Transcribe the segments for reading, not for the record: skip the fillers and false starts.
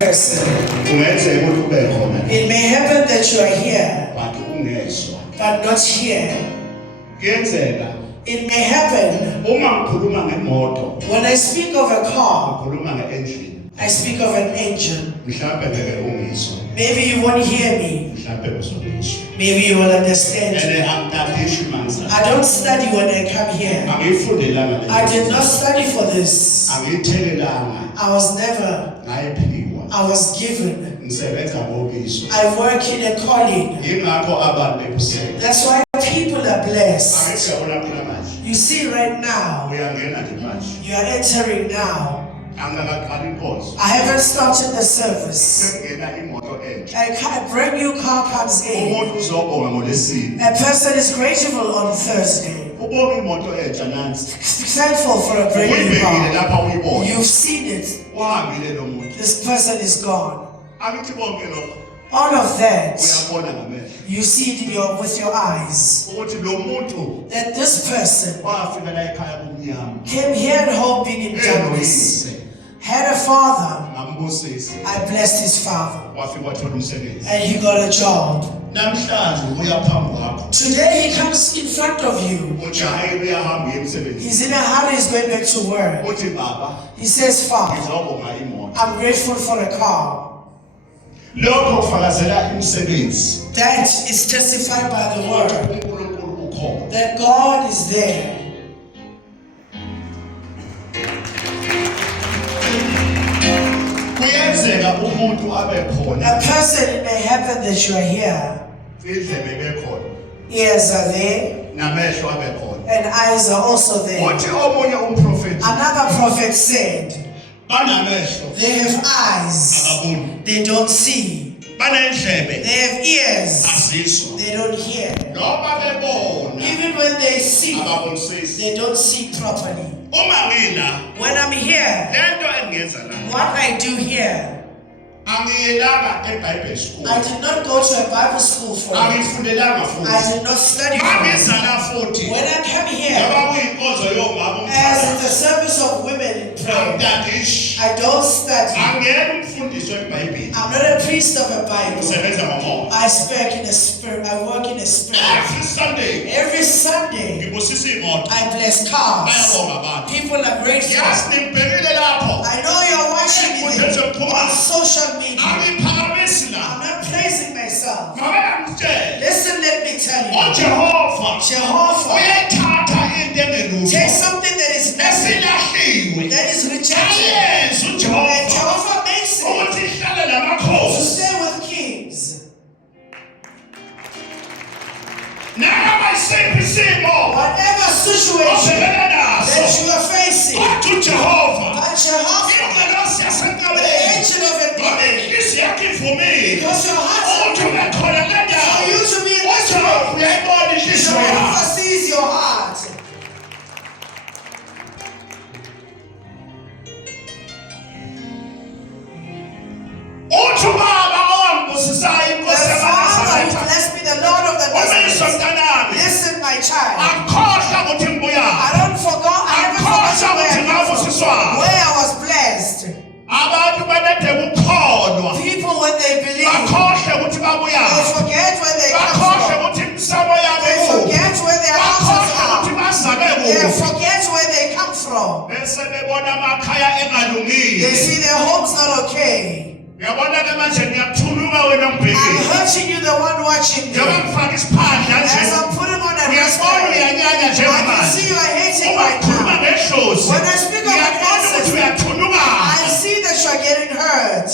person. It may happen that you are here, but not here. It may happen when I speak of a car, I speak of an engine. Maybe you won't hear me. Maybe you will understand. I don't study when I come here. I did not study for this. I was given. I work in a calling. That's why people are blessed. You see right now, you are entering now. I haven't started the service. A brand new car comes in. A person is grateful on Thursday. Thankful for a brand new car. You've seen it. This person is gone. All of that, you see it with your eyes. That this person came here at home being in darkness. Had a father. I blessed his father. And he got a job. Today he comes in front of you. He's in a hurry, he's going back to work. He says, Father, I'm grateful for a car. That is testified by the word that God is there. A person, it may happen that you are here. Ears are there. And eyes are also there. Another prophet said, they have eyes, they don't see. They have ears, they don't hear. Even when they see, they don't see properly. When I'm here, what I do here, I did not go to a Bible school for it. I did not study for it. When I come here, as in the service of women in prayer, I don't study. I'm not a priest of a Bible. I speak in a spirit. I work in a spirit. Every Sunday, I bless cars. People are grateful. I know you're watching me on social media. I'm not praising myself. Listen, let me tell you. Jehovah take something that is missing, that is rejected, and Jehovah makes it to stay with kings. Whatever situation that you are facing, but Jehovah, the angel of it, because your heart for you to be in this room, Jehovah sees your heart. Bless me, the Lord of the nations. Listen, my child. I don't forget. I never forgot where I was blessed. People, when they believe, they forget where they come from. They forget where their houses are. They forget where they come from. They see their home's not okay. I'm hurting you, the one watching me. As I'm putting on a respect, I can see you are hating right now. When I speak of advances, I see that you are getting hurt.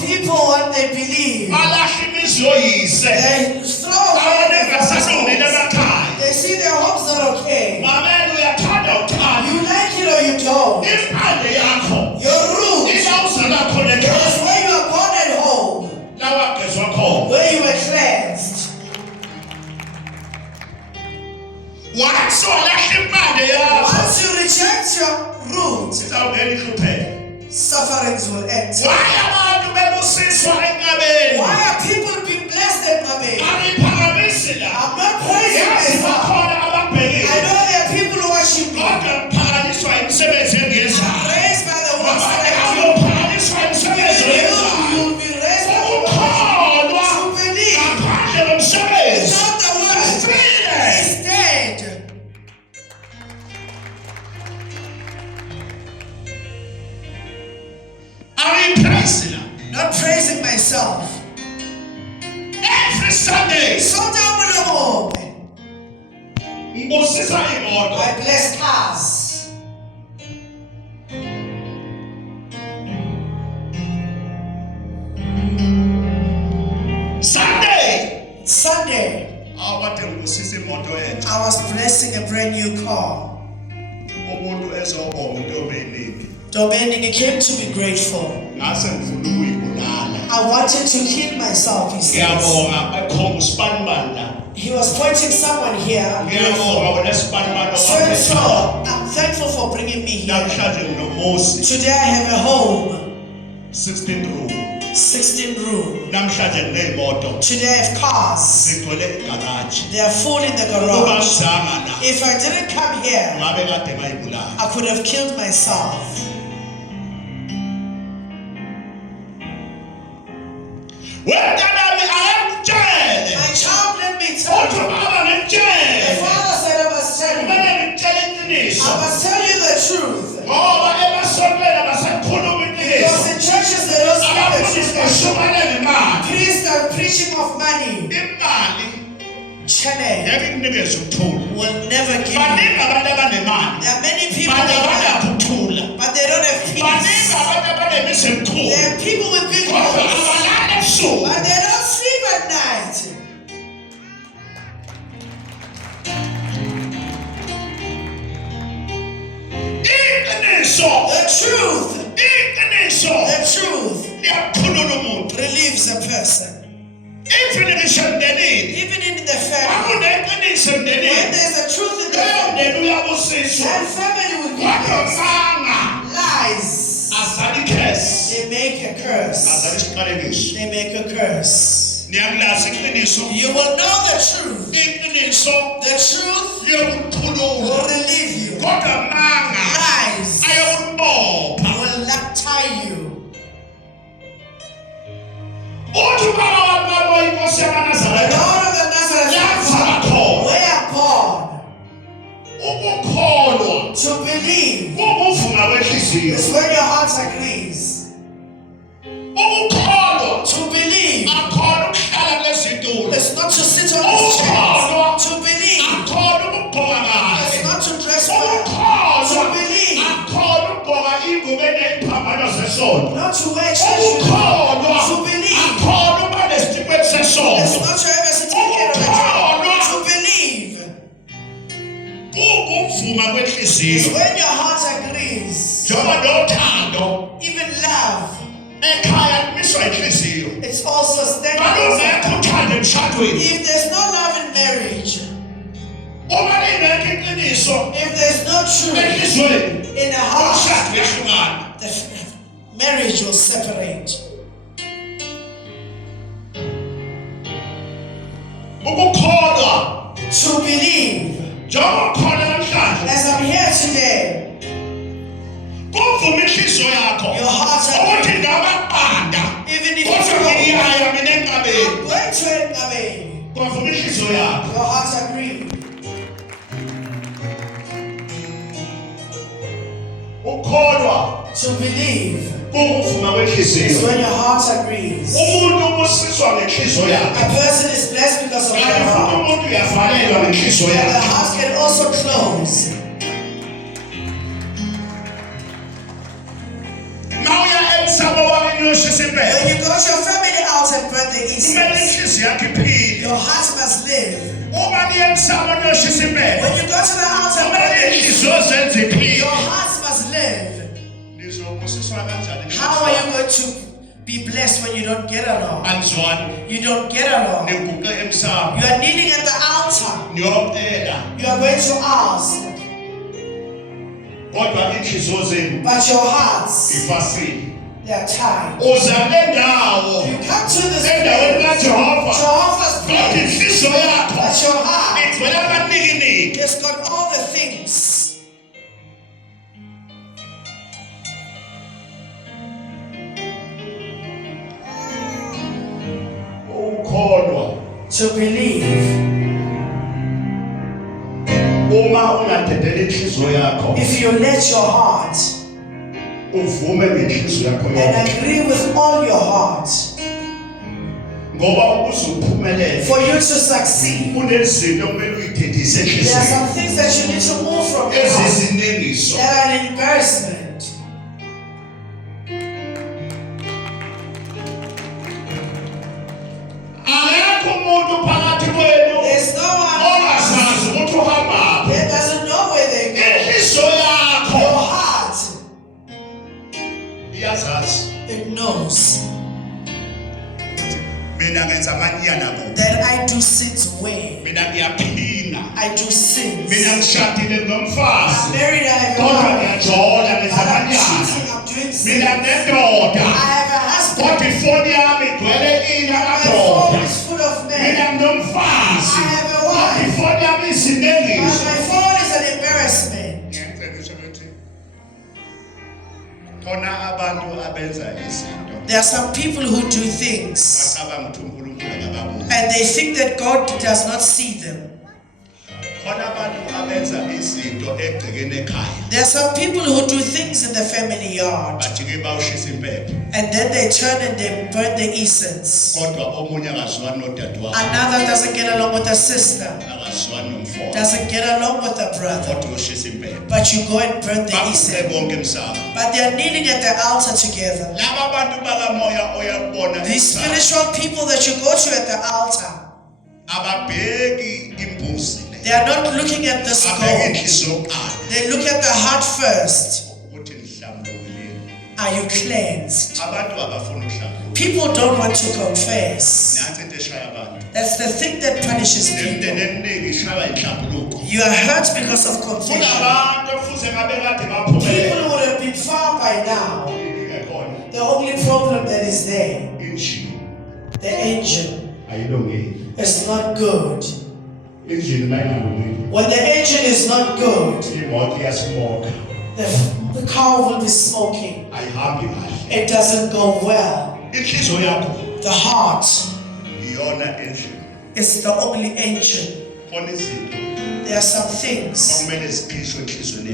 People, when they believe, they throw away their homes. They see their homes not okay. You like it or you don't. Your root is where you are born at home, where you were cleansed. Once you reject your root, sufferings will enter. Why are people being blessed at Mabé? I'm not praising myself. I know there are people watching me. I'm raised by the works that I do. Not praising myself. Every Sunday, I bless cars. Sunday, I was blessing a brand new car. Dominic came to be grateful. I wanted to kill myself, he says. He was pointing someone here. I'm thankful for bringing me here. Today I have a home. 16 room. Today I have cars. They are full in the garage. If I didn't come here, I could have killed myself. My child, let me tell you. The father said I must tell you. I must tell you the truth. Because in churches they don't speak the truth. Priests are preaching of money. Will never give you. There are many people but they don't have peace. There are people with big homes, but they don't sleep at night. The truth relieves a person. Even in the family, when there's a truth in the family, that family will be lies. They make a curse. They make a curse. You will know the truth. The truth will relieve you. Lies will not tie you. The Lord of the Nazareth, where born, to believe is when your heart agrees. To believe is not to sit on this chair. To believe is not to dress well. To believe not to wear church. To believe it's not to have a certificate of it. To believe is when your heart agrees. Even love. It's also standing. If there's no love in marriage, if there's no truth in the heart, the marriage will separate. To believe, as I'm here today, your heart agrees. Even if I'm going to Engame, your heart agrees. To believe is when your heart agrees. A person is blessed because of their heart. The heart can also close. When you go to your family out and burn the incense, your heart must live. When you go to the house and burn the incense, your heart must live. How are you going to be blessed when you don't get along? You don't get along. You are kneeling at the altar. You are going to ask. But your hearts, they are tied. You come to this place, Jehovah's place, but your heart has got all the things. To believe. If you let your heart and agree with all your heart. For you to succeed, there are some things that you need to move from your heart that are an embarrassment. There's no one that doesn't know where they go. Your heart, it knows that I do sins where I do sins. I'm married, I have a wife. I'm cheating, I'm doing sins. I have a husband. My phone is full of men. I have a wife. But my phone is an embarrassment. There are some people who do things and they think that God does not see them. There are some people who do things in the family yard and then they turn and they burn the incense. Another doesn't get along with a sister, doesn't get along with a brother, but you go and burn the incense. But they are kneeling at the altar together. These spiritual people that you go to at the altar, they are not looking at the skull. They look at the heart first. Are you cleansed? People don't want to confess. That's the thing that punishes people. You are hurt because of confession. People would have been found by now. The only problem that is there, the engine is not good. When the engine is not good, the car will be smoking. It doesn't go well. The heart is the only engine. There are some things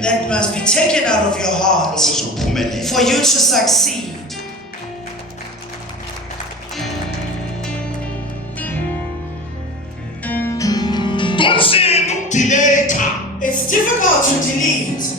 that must be taken out of your heart for you to succeed. It's difficult to delete.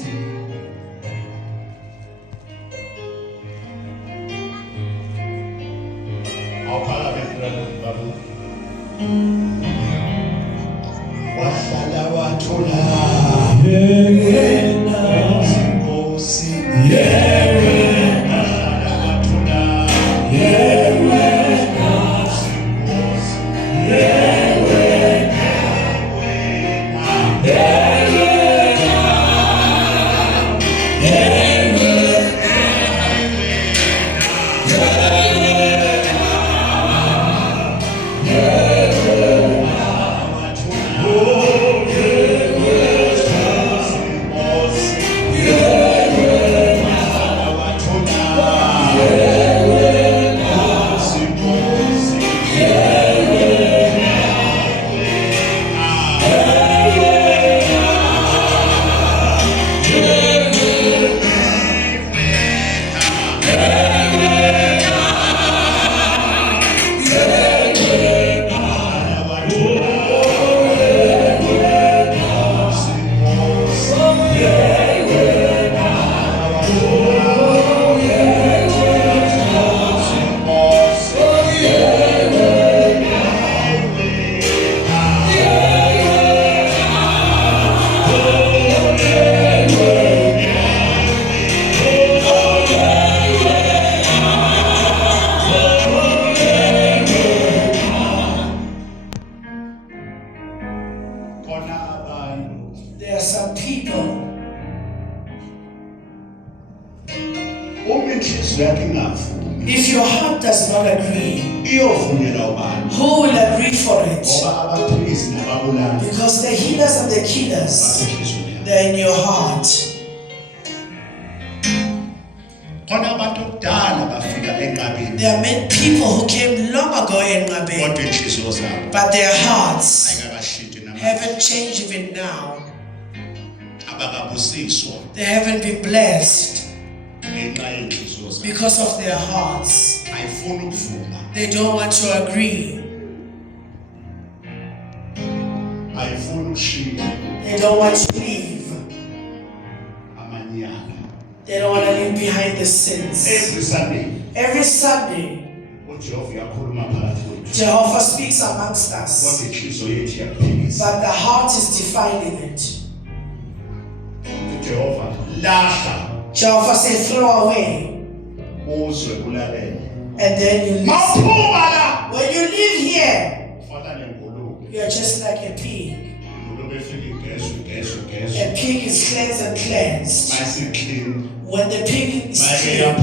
There are some people. If your heart does not agree, who will agree for it? Because the healers and the killers, they're in your heart. There are many people who came long ago in Ngabe, but their hearts haven't changed even now. They haven't been blessed. because of their hearts. They don't want to agree. They don't want to leave. They don't want to leave behind the sins. Every Sunday, Jehovah speaks amongst us, but the heart is defiling it. Jehovah said, throw away, and then you listen. When you live here, you are just like a pig. A pig is cleansed and cleansed. When the pig is clean,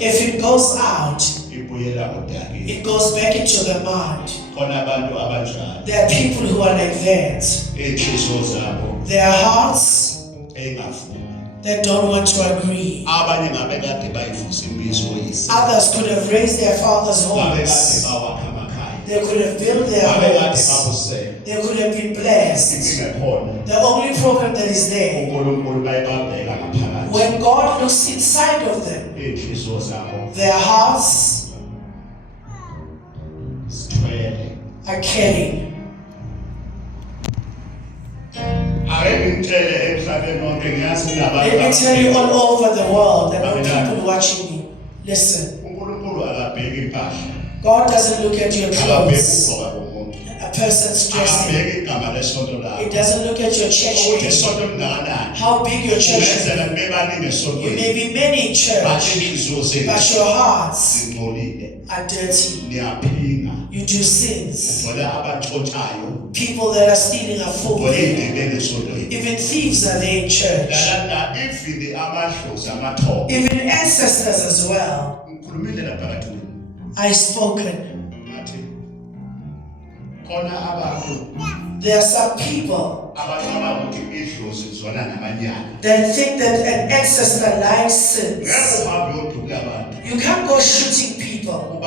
if it goes out, it goes back into the mud. There are people who are like that. Their hearts that don't want to agree. Others could have raised their father's homes. They could have built their homes. They could have been blessed. The only problem that is there, when God looks inside of them, their hearts are carrying. Let me tell you all over the world, and all people watching me, listen. God doesn't look at your clothes, a person's dressing. It doesn't look at your church name, how big your church is. You may be many in church, but your hearts are dirty. You do sins. People that are stealing are full. Even thieves are there in church. Even ancestors as well. I spoken. There are some people that think that an ancestor likes sins. You can't go shooting people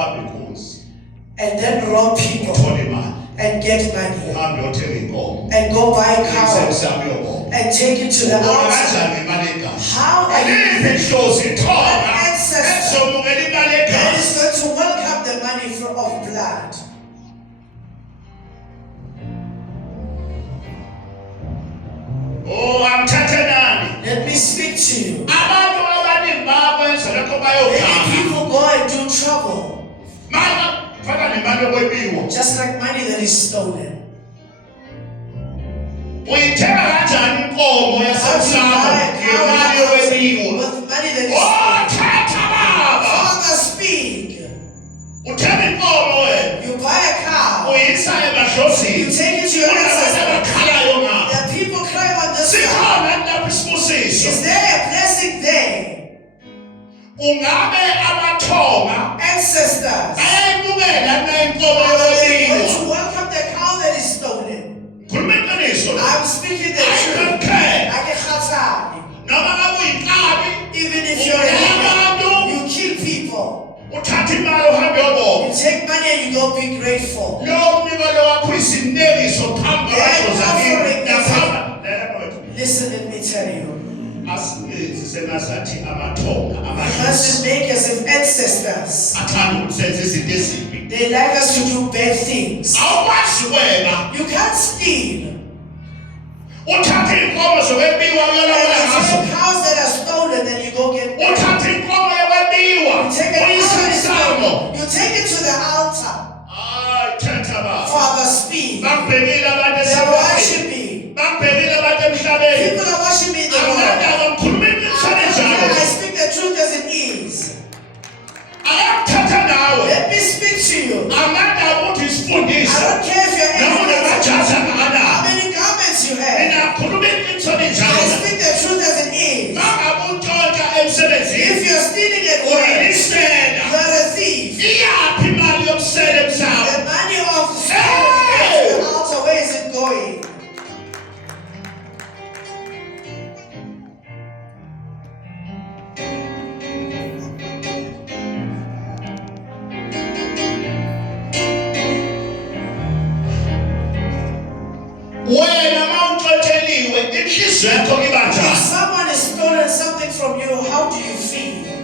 and then rob people and get money and go buy a cow and take it to the altar. How are you an ancestor that is going to welcome the money of blood? Oh, I'm talking. Let me speak to you. Many people go and do trouble, just like money that is stolen. With money that is stolen. Father, speak. You buy a cow. You take it to your ancestors. The people cry on this side. Is there a blessing there? Ancestors, are they going to welcome the cow that is stolen? I'm speaking the truth. Even if you're a you kill people. You take money and you go be grateful. Listen, let me tell you. You mustn't make us as ancestors. They like us to do bad things. You can't steal. And if you have cows that are stolen, then you go get them. You take it to the altar. Father, speak. They're worshiping. People are worshiping the Lord. I speak the truth as it is. Let me speak to you. I don't care if you're how many garments you have. I speak the truth as it is. If you're stealing at work, you're a thief. The money of the altar, where is it going? If someone has stolen something from you, how do you feel?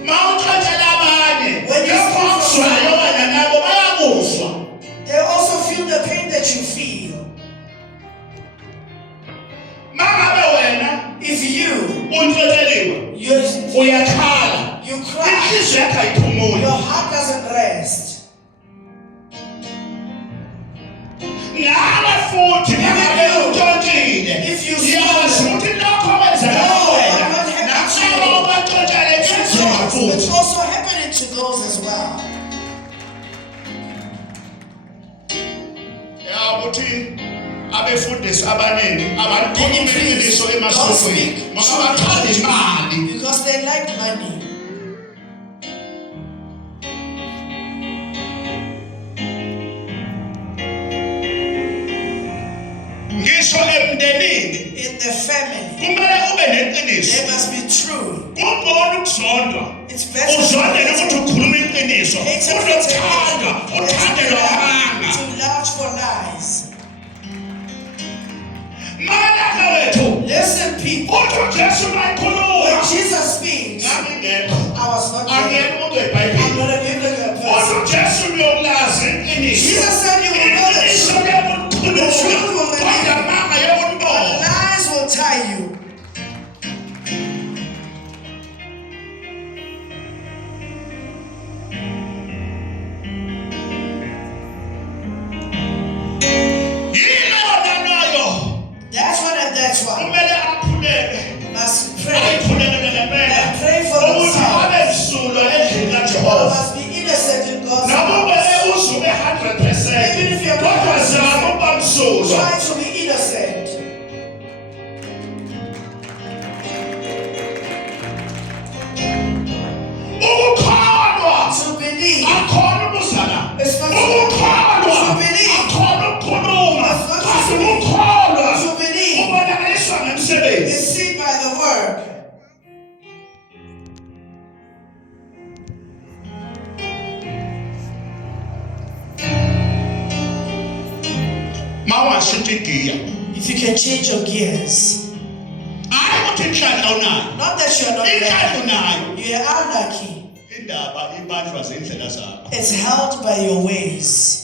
aphefumuli. Your heart doesn't rest. Nawe futhi ngabe untshontsile. If you Yazi ukuthi lokho kwenzeka kuwena. Nakuba ubantshontshele kuyenziwa It's futhi. also happening to those as well. Yabuthi abefundisi abaningi abakhuluma iqiniso emasokweni ngoba bathanda imali. Because they like money. Ngisho emndenini In the family, kumele ube neqiniso. they must be true. Kumbona ukuzondwa. It's better Uzondele ukuthi ukhuluma iqiniso. It's Unothanda, uthandela amanga. to love for lies. Malaka wethu. Listen, people. Uthi uJesu When mayikhuluma. Jesus speaks, Nami ngekho. I was not there. Angiyena umuntu I'm weBhayibheli. not a biblical Uthi person. uJesu uyokulazi iqiniso. Jesus said you will know the Iqiniso truth. liyakukhuluma. The truth will Kodwa reveal. amanga But yakunibona. lies will tie you. Yilona nayo. That's what and that's why. Kumele akhuleke. Must pray. Ayikhulekele ngempela. And pray for Ukuthi themselves. abe msulwa endlini All kaJehova. must be innocent in God's Noma eyes. uzume 100%. Even if you're Kodwa zama ukuba msulwa. Try to be innocent. Ukukholwa To believe. akhona ukuzala. It's not Ukukholwa to believe. akhona ukukhuluma. It's not Kanti to ukukholwa To believe ubonakaliswa ngemsebenzi. is seen by the word. Mawashintsha igiya. If you can change your gears. Hayi ukuthi inhlanhla unayo. Not that you're not Inhlanhla lucky. unayo. You are lucky. Indaba ibanjwa zindlela zakho. It's held by your ways.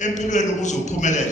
Empilweni ukuze uphumelele